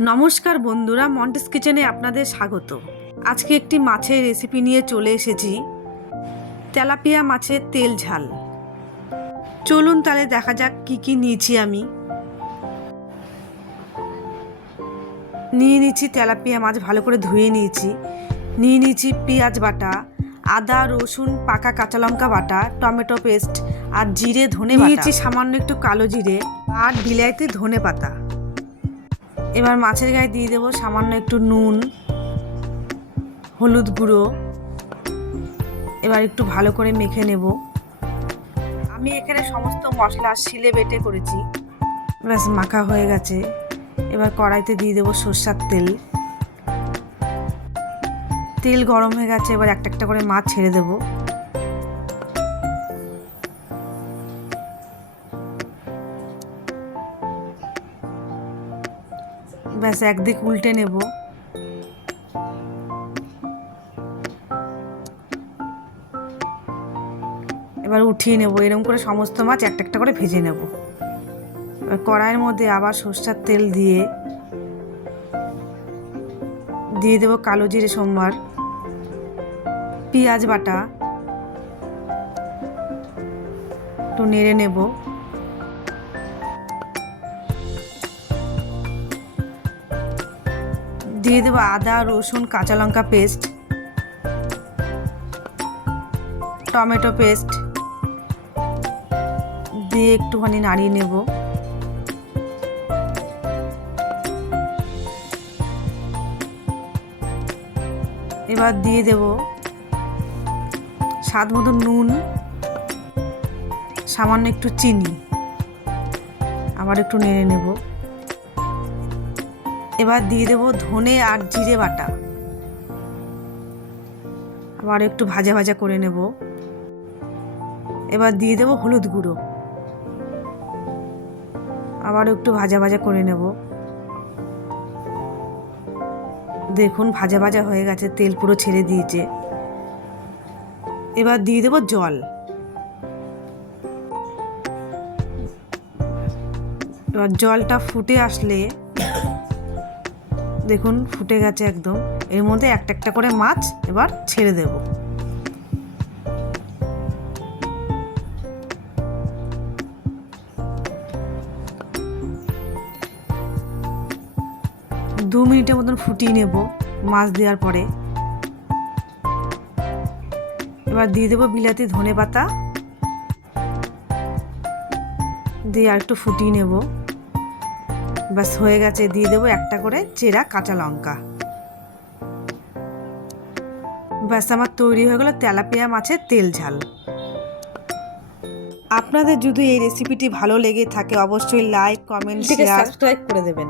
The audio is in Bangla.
নমস্কার বন্ধুরা, মন্টেস কিচেনে আপনাদের স্বাগত। আজকে একটি মাছের রেসিপি নিয়ে চলে এসেছি, তেলাপিয়া মাছের তেল ঝাল। চলুন তাহলে দেখা যাক কি কি নিয়েছি। আমি নিয়ে নিচ্ছি তেলাপিয়া মাছ, ভালো করে ধুয়ে নিয়েছি। নিয়ে নিচ্ছি পেঁয়াজ বাটা, আদা রসুন পাকা কাঁচা লঙ্কা বাটা, টমেটো পেস্ট আর জিরে ধনে বাটা। নিয়েছি সামান্য একটু কালো জিরে আর বিলাইতে ধনে পাতা। এবার মাছের গায়ে দিয়ে দেবো সামান্য একটু নুন, হলুদ গুঁড়ো। এবার একটু ভালো করে মেখে নেব। আমি এখানে সমস্ত মশলা শিলে বেটে করেছি। ব্যাস মাখা হয়ে গেছে। এবার কড়াইতে দিয়ে দেবো সরষের তেল। তেল গরম হয়ে গেছে, এবার একটা একটা করে মাছ ছেড়ে দেব। ব্যাস একদিক উল্টে নেব। এবার উঠিয়ে নেব। এরকম করে সমস্ত মাছ একটা একটা করে ভেজে নেব। এবার কড়াইয়ের মধ্যে আবার সরষের তেল দিয়ে দেবো কালো জিরে সোমবার, পেঁয়াজ বাটা, একটু নেড়ে নেব। দিয়ে দেবো আদা রসুন কাঁচা লঙ্কা পেস্ট, টমেটো পেস্ট দিয়ে একটুখানি নাড়িয়ে নেব। এবার দিয়ে দেব স্বাদ মতো নুন, সামান্য একটু চিনি, আবার একটু নেড়ে নেব। এবার দিয়ে দেব ধনে আর জিরে বাটা, আবার একটু ভাজা ভাজা করে নেব। এবার দিয়ে দেব হলুদ গুঁড়ো, আবার একটু ভাজা ভাজা করে নেব। দেখুন ভাজা ভাজা হয়ে গেছে, তেল পুরো ছেড়ে দিয়েছে। এবার দিয়ে দেব জল। এবার জলটা ফুটে আসলে দেখুন ফুটে গেছে একদম। এর মধ্যে একটা একটা করে মাছ এবার ছেড়ে দেব। দু মিনিটের মতন ফুটিয়ে নেব মাছ দেওয়ার পরে। এবার দিয়ে দেবো বিলাতি ধনে পাতা দিয়ে আর একটু ফুটিয়ে নেব। ব্যাস হয়ে গেছে। দিয়ে দেবো একটা করে চেরা কাঁচা লঙ্কা। ব্যাস আমার তৈরি হয়ে গেল তেলাপিয়া মাছের তেল ঝাল। আপনাদের যদি এই রেসিপিটি ভালো লেগে থাকে অবশ্যই লাইক কমেন্ট শেয়ার সাবস্ক্রাইব করে দেবেন।